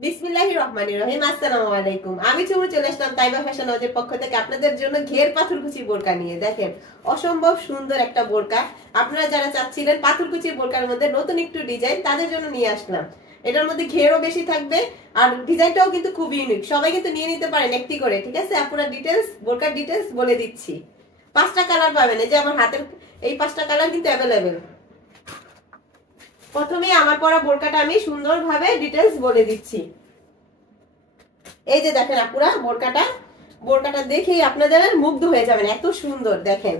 বিসমিল্লাহির রহমানির রহিম। আসসালামু আলাইকুম। আমি চুমু চলে আসলাম তাইবা ফ্যাশন হাউসের পক্ষ থেকে আপনাদের জন্য ঘের পাথরকুচি বোরকা নিয়ে। দেখেন অসম্ভব সুন্দর একটা বোরকা। আপনারা যারা চাচ্ছিলেন পাথরকুচি বোরকার মধ্যে নতুন একটু ডিজাইন, তাদের জন্য নিয়ে আসলাম। এটার মধ্যে ঘেরও বেশি থাকবে আর ডিজাইনটাও কিন্তু খুব ইউনিক। সবাই কিন্তু নিয়ে নিতে পারেন একটি করে, ঠিক আছে? আপনারা ডিটেলস, বোরকার ডিটেলস বলে দিচ্ছি। 5টা কালার পাবেন। এই যে আমার হাতের এই 5টা কালার কিন্তু অ্যাভেলেবেল। প্রথমে আমার পরা বোরকাটা আমি সুন্দরভাবে ডিটেলস বলে দিচ্ছি। এই যে দেখেন আপুরা, বোরকাটা দেখেই আপনাদের মুগ্ধ হয়ে যাবেন, এত সুন্দর। দেখেন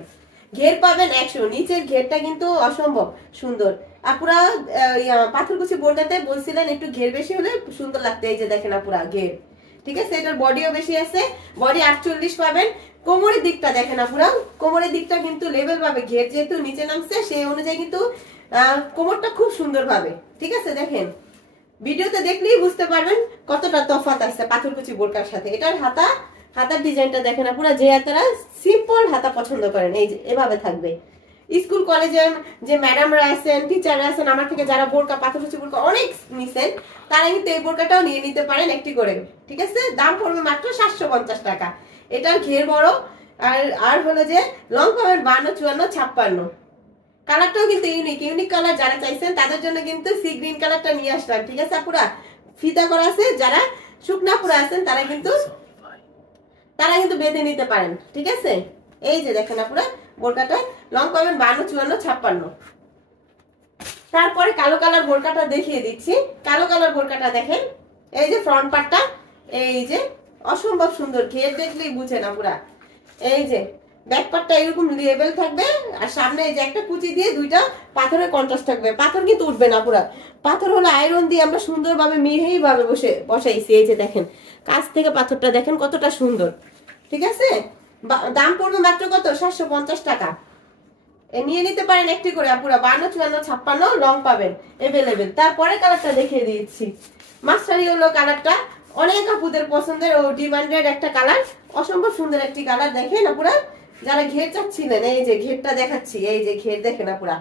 ঘের পাবেন 100, নিচের ঘেরটা কিন্তু অসম্ভব সুন্দর। আপুরা পাথরকুচি বোরকাতে বলছিলেন একটু ঘের বেশি হলে সুন্দর লাগতে। এই যে দেখেন আপুরা ঘের, ঠিক আছে? এটার বডিও বেশি আছে, বডি 48 পাবেন। কোমরের দিকটা দেখেন আপুরা, কোমরের দিকটা কিন্তু লেভেল পাবে। ঘের যেহেতু নিচে নামছে সেই অনুযায়ী কিন্তু কোমরটা খুব সুন্দর পাবে, ঠিক আছে? দেখেন ভিডিওতে দেখলেই বুঝতে পারবেন কতটা তফাৎ আছে পাথরকুচি বোরকার সাথে। এটার হাতার ডিজাইনটা দেখেন আপনারা, যে আপনারা সিম্পল হাতা পছন্দ করেন এই যে এভাবে থাকবে। স্কুল কলেজে যে ম্যাডামরা আছেন, টিচাররা আছেন, আমার থেকে যারা বোরকা পাথরকুচি বোরকা অনেক নিছেন, তারা কিন্তু এই বোরকাটাও নিয়ে নিতে পারেন একটি করে, ঠিক আছে? দাম পড়বে মাত্র 750 টাকা। এটার ঘের বড় আর হলো যে লং পাবেন 52, 54, 56। কালারটাও কিন্তু ইউনিক কালার। যারা চাইছেন তাদের জন্য কিন্তু সি গ্রিন কালারটা নিয়ে আসলাম, ঠিক আছে? পুরা ফিতা করা আছে। যারা শুকনা পুরা আছেন তারা কিন্তু বেঁধে নিতে পারেন, ঠিক আছে? এই যে দেখেন আপুরা বোরকাটা লং পাবেন 52, 54, 56। তারপরে কালো কালার বোরকাটা দেখিয়ে দিচ্ছি। কালো কালার বোরকাটা দেখেন, এই যে ফ্রন্ট পার্টটা এই যে অসম্ভব সুন্দর। ঘের দেখলেই বুঝেন আপুরা। এই যে ব্যাক পার্টটা এরকম লেভেল থাকবে আর সামনে এই যে একটা কুচি দিয়ে দুইটা পাথরের কন্ট্রাস্ট থাকবে। পাথর কিন্তু উঠবে না পুরা, পাথর হলো আয়রন দিয়ে আমরা সুন্দরভাবে মিহি ভাবে বসাইছি। এই যে দেখেন কাছ থেকে পাথরটা দেখেন কতটা সুন্দর, ঠিক আছে? দাম পড়বে মাত্র কত? 750 টাকা। নিয়ে নিতে পারেন একটি করে আপুরা। 52, 54, 56 লং পাবেন এভেলেবেল। তারপরে কালারটা দেখিয়ে দিচ্ছি। মাস্টারি হলো কালারটা, অনেক আপুদের পছন্দের ও ডিমান্ডেড একটা কালার। অসম্ভব সুন্দর একটি কালার। দেখেন আপুরা যারা ঘের চাচ্ছিলেন, এই যে ঘেরটা দেখাচ্ছি। এই যে ঘের দেখেন আপুরা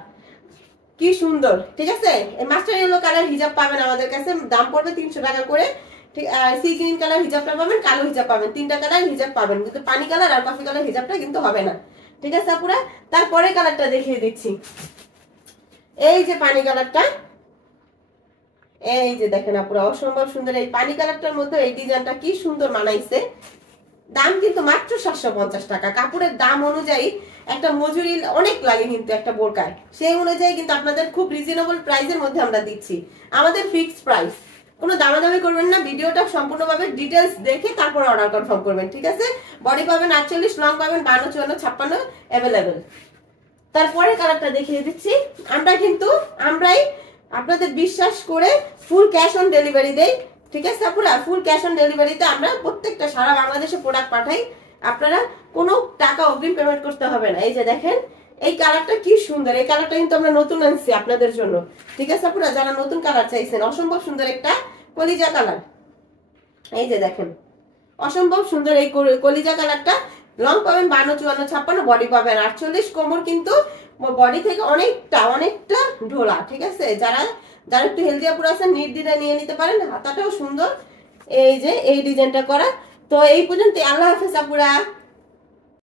কি সুন্দর, ঠিক আছে? এই মাস্টার ইয়েলো কালার হিজাব পাবেন আমাদের কাছে, দাম পড়বে 300 টাকা করে। ঠিক সি গ্রিন কালার হিজাবটা পাবেন, কালো হিজাব পাবেন, 3টা কালার হিজাব পাবেন, কিন্তু পানি কালার আর কফি কালার হিজাবটা কিন্তু হবে না, ঠিক আছে আপুরা? তারপরে কালারটা দেখিয়ে দিচ্ছি। এই যে পানি কালারটা, এই যে দেখেন আপুরা অসম্ভব সুন্দর। এই পানি কালারটার মধ্যে এই ডিজাইনটা কি সুন্দর মানাইছে। দাম কিন্তু মাত্র 750 টাকা। কাপড়ের দাম অনুযায়ী একটা মজুরি অনেক লাগে কিন্তু একটা বোরকায়, সেই অনুযায়ী কিন্তু আপনাদের খুব রিজনেবল প্রাইসের মধ্যে আমরা দিচ্ছি। আমাদের ফিক্সড প্রাইস, কোনো দামাদামি করবেন না। ভিডিওটা সম্পূর্ণভাবে ডিটেলস দেখে তারপর অর্ডার কনফার্ম করবেন, ঠিক আছে? বডি পাবেন 48, লং পাবেন 52, 54, 56 অ্যাভেলেবেল। তারপরে কালারটা দেখিয়ে দিচ্ছি। আমরাই আপনাদের বিশ্বাস করে ফুল ক্যাশ অন ডেলিভারি দেই, ঠিক আছে আপুরা? ফুল ক্যাশ অন ডেলিভারিতে আমরা প্রত্যেকটা সারা বাংলাদেশে প্রোডাক্ট পাঠাই। আপনারা কোনো টাকা অগ্রিম পেমেন্ট করতে হবে না। এই যে দেখেন এই কালারটা কি সুন্দর। এই কালারটা কিন্তু আমরা নতুন আনছি আপনাদের জন্য, ঠিক আছে আপুরা? যারা নতুন কালার চাইছেন, অসম্ভব সুন্দর একটা কলিজা কালার। এই যে দেখেন অসম্ভব সুন্দর এই কলিজা কালারটা। লং পাবেন 52, 54, 56, বডি পাবেন 48। কোমর কিন্তু বডি থেকে অনেকটা ঢোলা, ঠিক আছে? যারা একটু হেলদি আপুরা আছেন নির্দ্বিধায় নিয়ে নিতে পারেন। হাতাটাও সুন্দর, এই যে এই ডিজাইনটা করা। তো এই পর্যন্ত, আল্লাহ হাফেজ আপুরা।